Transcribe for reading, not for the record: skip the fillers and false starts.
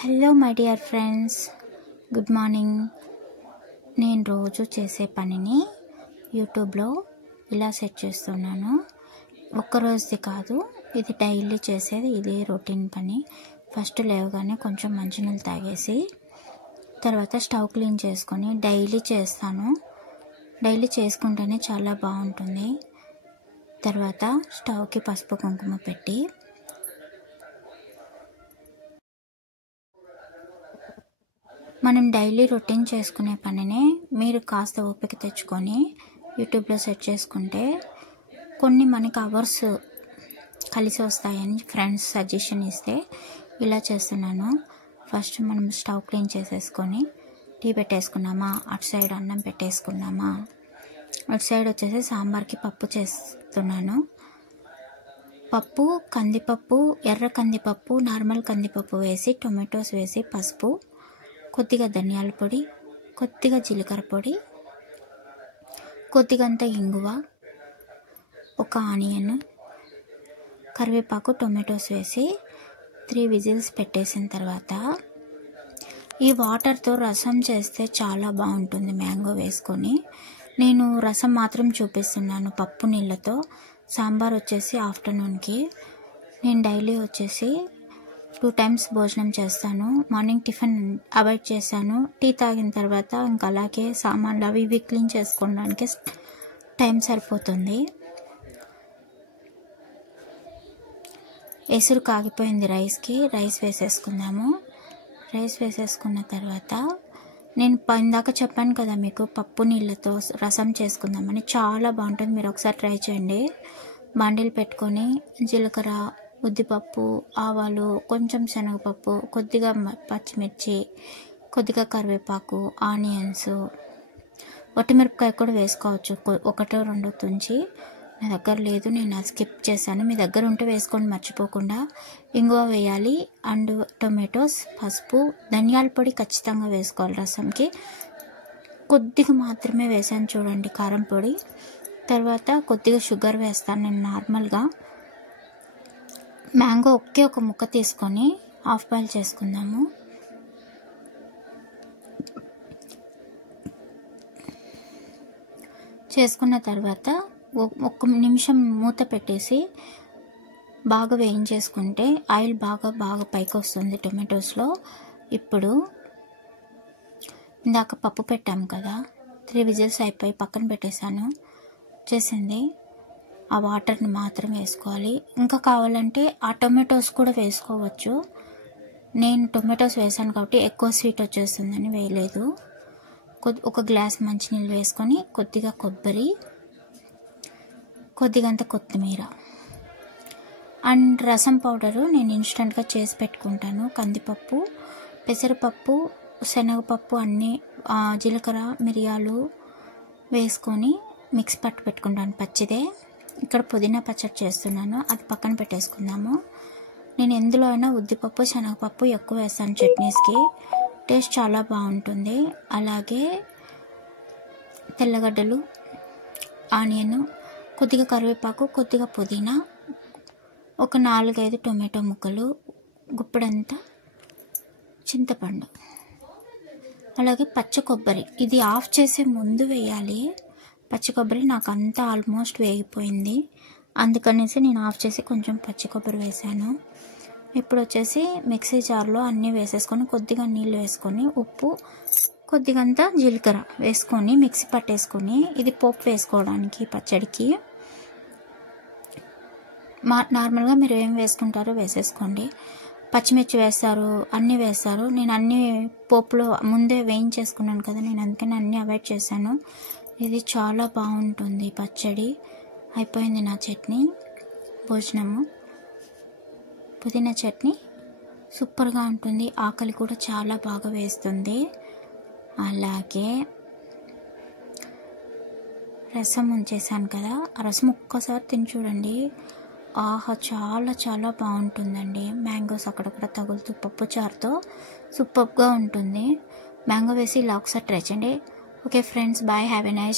Hello my dear friends, good morning. నేను రోజు చేసే పనిని యూట్యూబ్లో ఇలా సెట్ చేస్తున్నాను. ఒక్కరోజుది కాదు, ఇది డైలీ చేసేది, ఇది రొటీన్ పని. ఫస్ట్ లేవగానే కొంచెం మంచినీళ్ళు తాగేసి తర్వాత స్టవ్ క్లీన్ చేసుకొని డైలీ చేస్తాను. డైలీ చేసుకుంటేనే చాలా బాగుంటుంది. తర్వాత స్టవ్కి పసుపు కుంకుమ పెట్టి మనం డైలీ రొటీన్ చేసుకునే పనినే మీరు కాస్త ఓపిక తెచ్చుకొని యూట్యూబ్లో సెర్చ్ చేసుకుంటే కొన్ని మనకి అవర్స్ కలిసి వస్తాయని ఫ్రెండ్స్ సజెషన్ ఇస్తే ఇలా చేస్తున్నాను. ఫస్ట్ మనం స్టవ్ క్లీన్ చేసేసుకొని టీ పెట్టేసుకున్నామా, అటు సైడ్ అన్నం పెట్టేసుకున్నామా, అటు సైడ్ వచ్చేసి సాంబార్కి పప్పు చేస్తున్నాను. పప్పు కందిపప్పు, ఎర్ర కందిపప్పు, నార్మల్ కందిపప్పు వేసి టొమాటోస్ వేసి పసుపు, కొద్దిగా ధనియాల పొడి, కొద్దిగా జీలకర్ర పొడి, కొద్దిగంత ఇంగువ, ఒక ఆనియన్, కరివేపాకు, టొమాటోస్ వేసి 3 విజిల్స్ పెట్టేసిన తర్వాత ఈ వాటర్తో రసం చేస్తే చాలా బాగుంటుంది. మ్యాంగో వేసుకొని నేను రసం మాత్రం చూపిస్తున్నాను పప్పు నీళ్ళతో. సాంబార్ వచ్చేసి ఆఫ్టర్నూన్కి. నేను డైలీ వచ్చేసి 2 టైమ్స్ భోజనం చేస్తాను. మార్నింగ్ టిఫిన్ అవాయిడ్ చేశాను. టీ తాగిన తర్వాత ఇంకా అలాగే సామాన్లు అవి ఇవి క్లీన్ చేసుకోవడానికి టైం సరిపోతుంది. ఎసురు కాగిపోయింది రైస్కి. రైస్ వేసేసుకుందాము. రైస్ వేసేసుకున్న తర్వాత నేను ఇందాక చెప్పాను కదా మీకు పప్పు నీళ్ళతో రసం చేసుకుందామని. చాలా బాగుంటుంది, మీరు ఒకసారి ట్రై చేయండి. బాండీలు పెట్టుకొని జీలకర్ర, ఉద్దిపప్పు, ఆవాలు, కొంచెం శనగపప్పు, కొద్దిగా పచ్చిమిర్చి, కొద్దిగా కరివేపాకు, ఆనియన్స్, వట్టిమిరపకాయ కూడా వేసుకోవచ్చు, 1-2 తుంచి. నా దగ్గర లేదు, నేను అది స్కిప్ చేశాను. మీ దగ్గర ఉంటే వేసుకోండి మర్చిపోకుండా. ఇంగువ వేయాలి అండ్ టొమాటోస్, పసుపు, ధనియాల పొడి ఖచ్చితంగా వేసుకోవాలి రసంకి. కొద్దిగా మాత్రమే వేసాను చూడండి కారం పొడి. తర్వాత కొద్దిగా షుగర్ వేస్తాను నేను నార్మల్గా. మ్యాంగో ఒకే ఒక ముక్క తీసుకొని హాఫ్ బాయిల్ చేసుకుందాము. చేసుకున్న తర్వాత 1 నిమిషం మూత పెట్టేసి బాగా వేయించేసుకుంటే ఆయిల్ బాగా పైకి వస్తుంది టొమాటోస్లో. ఇప్పుడు ఇందాక పప్పు పెట్టాము కదా, 3 విజిల్స్ అయిపోయి పక్కన పెట్టేశాను. చేసింది ఆ వాటర్ని మాత్రం వేసుకోవాలి. ఇంకా కావాలంటే ఆ టొమాటోస్ కూడా వేసుకోవచ్చు. నేను టొమాటోస్ వేసాను కాబట్టి ఎక్కువ స్వీట్ వచ్చేస్తుందని వేయలేదు. ఒక గ్లాస్ మంచినీళ్ళు వేసుకొని కొద్దిగా కొబ్బరి, కొద్దిగంత కొత్తిమీర అండ్ రసం పౌడరు నేను ఇన్స్టెంట్గా చేసి పెట్టుకుంటాను. కందిపప్పు, పెసరపప్పు, శనగపప్పు అన్నీ, జీలకర్ర, మిరియాలు వేసుకొని మిక్స్ పట్టు పెట్టుకుంటాను పచ్చిదే. ఇక్కడ పుదీనా పచ్చడి చేస్తున్నాను, అది పక్కన పెట్టేసుకుందాము. నేను ఎందులో అయినా ఉద్దిపప్పు, శనగపప్పు ఎక్కువ వేస్తాను చట్నీస్కి, టేస్ట్ చాలా బాగుంటుంది. అలాగే తెల్లగడ్డలు, ఆనియన్, కొద్దిగా కరివేపాకు, కొద్దిగా పుదీనా, ఒక 4-5 టొమాటో ముక్కలు, గుప్పెడంతా చింతపండు, అలాగే పచ్చి కొబ్బరి. ఇది ఆఫ్ చేసే ముందు వేయాలి. పచ్చి కొబ్బరి నాకు అంతా ఆల్మోస్ట్ వేగిపోయింది, అందుకనేసి నేను ఆఫ్ చేసి కొంచెం పచ్చి కొబ్బరి వేసాను. ఇప్పుడు వచ్చేసి మిక్సీ జార్లో అన్నీ వేసేసుకొని కొద్దిగా నీళ్ళు వేసుకొని ఉప్పు, కొద్దిగంత జీలకర్ర వేసుకొని మిక్సీ పట్టేసుకొని, ఇది పోపు వేసుకోవడానికి పచ్చడికి. నార్మల్గా మీరు ఏం వేసుకుంటారో వేసేసుకోండి. పచ్చిమిర్చి వేస్తారు, అన్నీ వేస్తారు. నేను అన్నీ పోపులో ముందే వేయించేసుకున్నాను కదా, నేను అందుకని అన్నీ అవాయిడ్ చేశాను. ఇది చాలా బాగుంటుంది పచ్చడి. అయిపోయింది నా చట్నీ, భోజనము. పుదీనా చట్నీ సూపర్గా ఉంటుంది, ఆకలి కూడా చాలా బాగా వేస్తుంది. అలాగే రసం ఉంచేసాను కదా, ఆ రసం ఒక్కసారి తిని చూడండి. ఆహా, చాలా బాగుంటుందండి. మ్యాంగోస్ అక్కడక్కడ తగులుతూ పప్పు చారుతో సూపర్గా ఉంటుంది. మ్యాంగో వేసి ఇలా ఒకసారి ట్రై చేయండి. Okay friends, bye, have a nice